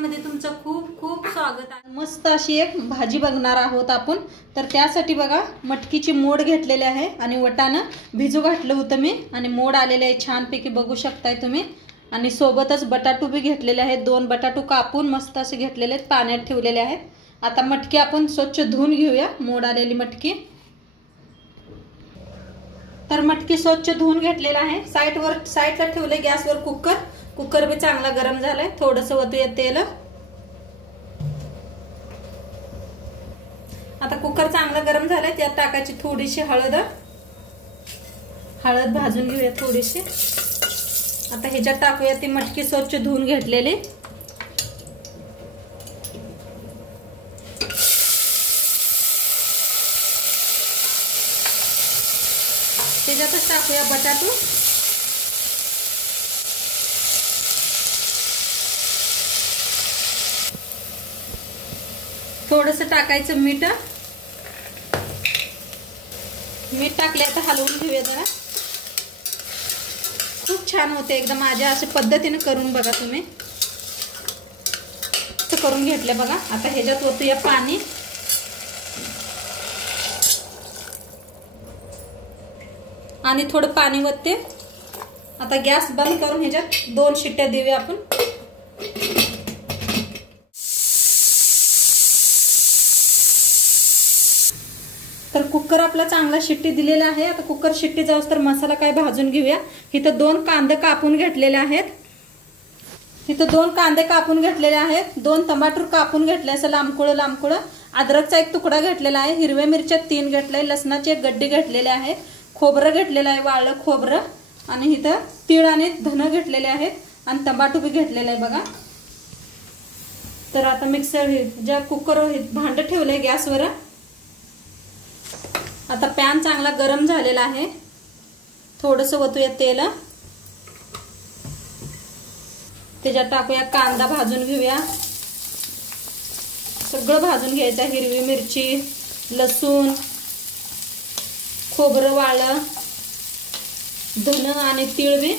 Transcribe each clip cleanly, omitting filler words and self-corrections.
मध्ये तुमचं खूप खूप स्वागत आहे। मस्त अशी एक भाजी बघणार आहोत आपण। तर त्यासाठी बघा मटकीची मोड घेतलेली आहे आणि वटाणं भिजू घातलं होतं मी आणि मोड आलेले आहे छानपैकी बघू शकताय तुम्ही। आणि सोबतच बटाटू भी घेतलेले आहेत, 2 बटाटू कापून मस्त असे घेतलेले आहेत, पाण्यात ठेवलेले आहेत। आता मटकी आपण स्वच्छ धुवून घेऊया, मोड आलेली मटकी। तर मटकी स्वच्छ धुवून घेतलेला आहे। साइडला ठेवले गॅसवर कुकर भी चांगला गरम झालाय। थोडंसं ओतूया तेल। आता कुकर चांगला गरम झालाय, त्यात टाकायची थोडीशी हळद भाजून घेऊया थोडीशी। आता ह्याच्यात टाकूया ती मटकी स्वच्छ धुवून घेतलेली। त्याच्यातच टाकूया बटाटू। थोडंसं टाकायचं मीठ टाकले। आता हलवून घेऊया जरा। खूप छान होते एकदम, माझ्या अशा पद्धतीने करून बघा तुम्ही। करून घेतले बघा। आता ह्याच्यात ओतूया पाणी। आणि थोडं पाणी ओतते। आता गॅस बंद करून ह्याच्यात 2 शिट्ट्या देऊया आपण। तर कुकर आपला चांगला शिट्टी दिलेला आहे। आता कुकर शिट्टी जाऊस तर मसाला काय भाजून घेऊया। इथं 2 कांदे कापून घेतलेले आहेत। 2 टमाटर कापून घेतले असं लांबकुळ। अद्रकचा 1 तुकडा घेतलेला आहे। हिरव्या मिरच्या 3 घेतल्या, लसणाची 1 गड्डी घेतलेली आहे। खोबरं घेतलेलं आहे, वाळलं खोबरं। आणि इथं तीळ आणि धन घेतलेले आहेत आणि टमाटो भी घेतलेला आहे बघा। तर आता मिक्सर ज्या कुकर भांड ठेवलंय गॅसवर। आता पॅन चांगला गरम झालेला आहे। थोडंसं ओतूया तेल। त्याच्यात टाकूया कांदा भाजून घेऊया। सगळं भाजून घ्यायचं, हिरवी मिरची, लसूण, खोबरं वाळलं, धन आणि तीळ बी।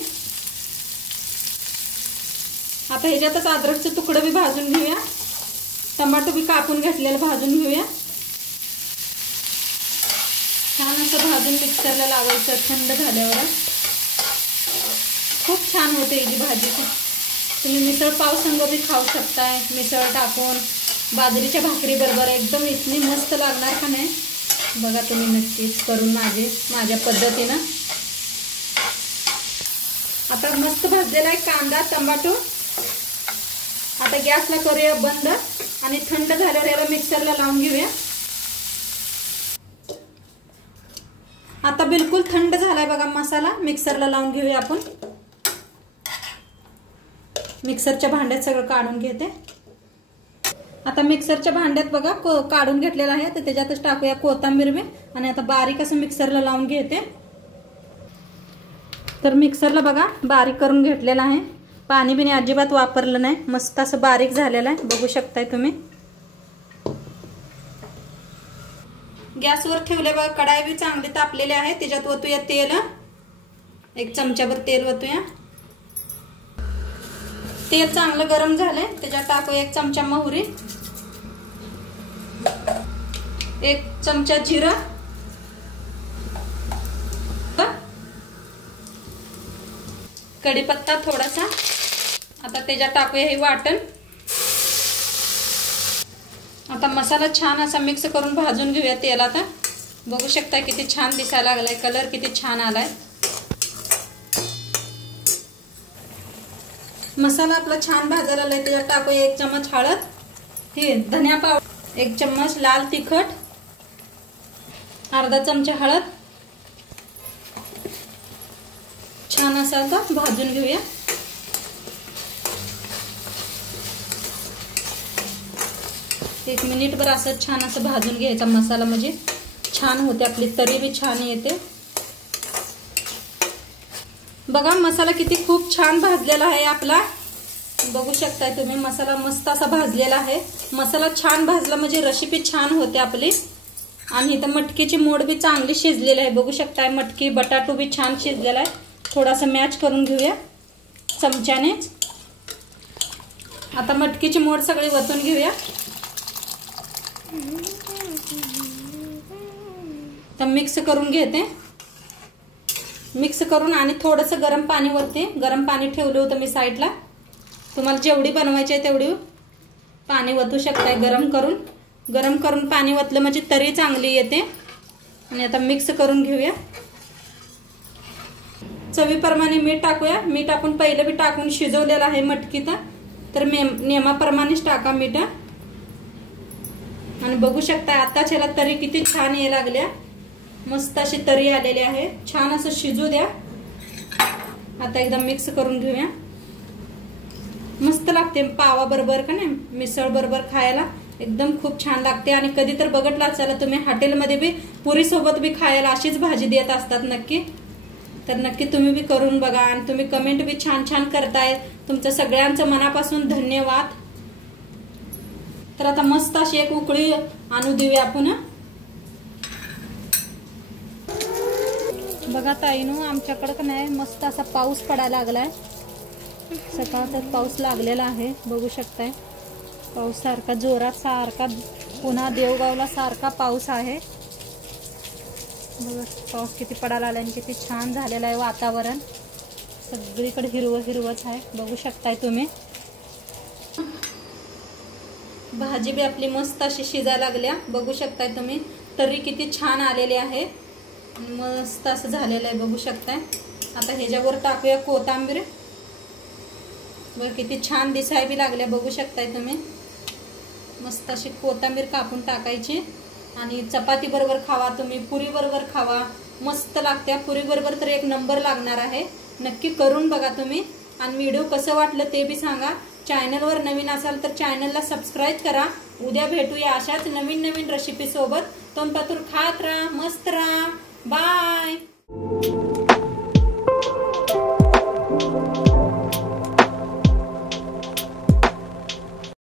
आता ह्याच्यातच अद्रकचे तुकडे बी भाजून घेऊया। टमाटो बी कापून घेतलेलं भाजून घेऊया। छान असं भाजून मिक्सरला लावायचं थंड झाल्यावर। खूप छान होते ही भाजी। तुम्ही मिसळ पाव संग भी खाऊ शकताय, मिसळ टाकून बाजरीच्या भाकरी बरोबर एकदम इतनी मस्त लागणार का नाही बघा तुम्ही नक्कीच करून माझ्या पद्धतीने। आता मस्त भाजलेला आहे कांदा टमाटो। आता गॅसला करूया बंद आणि थंड झाल्यावर याला मिक्सरला लावून घेऊया। आता बिलकुल थंड झालाय बघा मसाला, मिक्सरला लावून घेऊया आपण। मिक्सरच्या भांड्यात सगळं काढून घेते। आता मिक्सरच्या भांड्यात बघा काढून घेतलेला आहे। तर त्याच्यातच टाकूया कोथिंबीर बी आणि आता बारीक असं मिक्सरला लावून घेते। तर मिक्सरला बघा बारीक करून घेतलेला आहे। पाणी बिनी अजिबात वापरलं नाही, मस्त असं बारीक झालेलं आहे बघू शकताय तुम्ही। गॅसवर ठेवले बघा, कढाई बी चांगली तापलेली आहे। त्याच्यात ओतूया तेल, 1 चमचाभर तेल ओतूया। तेल चांगलं गरम झालंय, त्याच्यात टाकूया 1 चमचा मोहरी, 1 चमचा जिरं, कढीपत्ता थोडासा। आता त्याच्यात टाकूया हे वाटण। आता मसाला छान असा मिक्स करून भाजून घेऊया तेलात। बघू शकता किती छान दिसायला लागलाय, कलर किती छान आलाय। मसाला आपला छान भाजायला लागलाय, त्याच्यात टाकूया 1 चमच हळद, हे धनिया पावडर, 1 चम्मच लाल तिखट, अर्धा चमचा हळद। छान असा आता भाजून घेऊया। एक मिनिटभर असं छान असं भाजून घ्यायचा मसाला, म्हणजे छान होते आपली तरी बी छान येते। बघा मसाला किती खूप छान भाजलेला आहे आपला, बघू शकताय तुम्ही। मसाला मस्त असा भाजलेला आहे। मसाला छान भाजला म्हणजे रेसिपी छान होते आपली। आणि इथं मटकीची मोड भी चांगली शिजलेली आहे, बघू शकताय। मटकी बटाटू भी छान शिजलेला आहे। थोडासा मॅच करून घेऊया चमच्याने। आता मटकीची मोड सगळी वतून घेऊया। तर मिक्स करून घेते, मिक्स करून आणि थोडंसं गरम पाणी वरते। गरम पाणी ठेवलं होतं मी साईडला, तुम्हाला जेवढी बनवायची आहे तेवढी पाणी वतू शकताय गरम करून। गरम करून पाणी वतलं म्हणजे तरी चांगली येते। आणि आता मिक्स करून घेऊया। चवीप्रमाणे मीठ टाकूया। मीठ आपण पहिले बी टाकून शिजवलेलं आहे मटकीत, तर नियमाप्रमाणेच टाका मीठ। आणि बघू शकता आताच याला तरी किती छान यायला लागल्या, मस्त अशी तरी आलेली आहे। छान असं शिजू द्या। आता एकदा मिक्स करून घेऊया। मस्त लागते पावा बरोबर का नाही, मिसळ बरोबर खायला एकदम खूप छान लागते। आणि कधी तर बघितलं असाल तुम्ही हॉटेलमध्ये बी पुरी सोबत बी खायला अशीच भाजी देत असतात नक्की, तर नक्की तुम्ही बी करून बघा। आणि तुम्ही कमेंट बी छान छान करताय, तुमचं सगळ्यांचं मनापासून धन्यवाद। तर आता मस्त अशी एक उकळी आणू देऊया आपण। बघा ताईनो, आमच्याकडे का नाही मस्त असा पाऊस पडायला लागलाय। सकाळचा पाऊस लागलेला आहे, बघू शकताय। पाऊस सारखा जोरात सारखा, पुन्हा देवगावला सारखा पाऊस आहे। बघा पाऊस किती पडायला आला आणि किती छान झालेलं आहे वातावरण, सगळीकडे हिरवं हिरवंच आहे, बघू शकताय तुम्ही। भाजी बी आपली मस्त अशी शिजायला लागल्या, बघू शकताय तुम्ही। तरी किती छान आलेली आहे, मस्त असं झालेलं आहे, बघू शकताय। आता ह्याच्यावर टाकूया कोथिंबीर। बघा किती छान दिसाय बी लागल्या, बघू शकताय तुम्ही। मस्त अशी कोथिंबीर कापून टाकायची आणि चपाती बरोबर खावा तुम्ही, पुरी बरोबर खावा, मस्त लागते। पुरी बरोबर तर एक नंबर लागणार आहे, नक्की करून बघा तुम्ही। आणि व्हिडिओ कसं वाटलं ते बी सांगा। चॅनलवर नवीन असाल तर चॅनलला सबस्क्राईब करा। उद्या भेटूया अशाच नवीन नवीन रेसिपी सोबत। तोंडपातूर खात राहा, मस्त राहा, बाय।